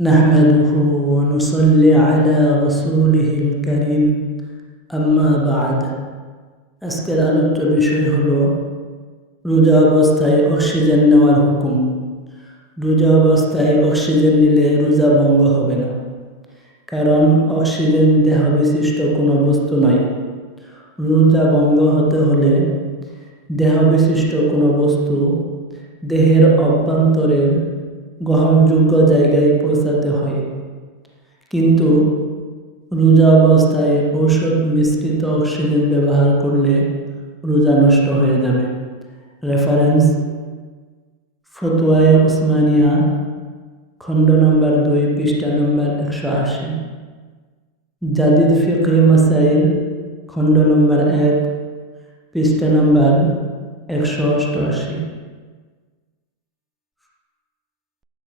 نحمده ونصلي على رسوله الكريم أما بعد আজকের আলোচ্য বিষয় হলো রোজা অবস্থায় অক্সিজেন নেওয়ার হুকুম। রোজা অবস্থায় অক্সিজেন নিলে রোজা ভঙ্গ হবে না, কারণ অক্সিজেন দেহ বিশিষ্ট কোনো বস্তু নয়। রোজা ভঙ্গ হতে হলে দেহ বিশিষ্ট কোনো বস্তু দেহের অভ্যন্তরের গ্রহণযোগ্য জায়গায় পৌঁছাতে হয়। কিন্তু রোজা অবস্থায় ঔষধ মিশ্রিত অক্সিজেন ব্যবহার করলে রোজা নষ্ট হয়ে যাবে। রেফারেন্স: ফতোয়ায়ে উসমানিয়া, খণ্ড নম্বর 2, পৃষ্ঠা নম্বর 180। জাদিদ ফিকহি মাসাইল, খণ্ড নম্বর 1, পৃষ্ঠা নম্বর 188।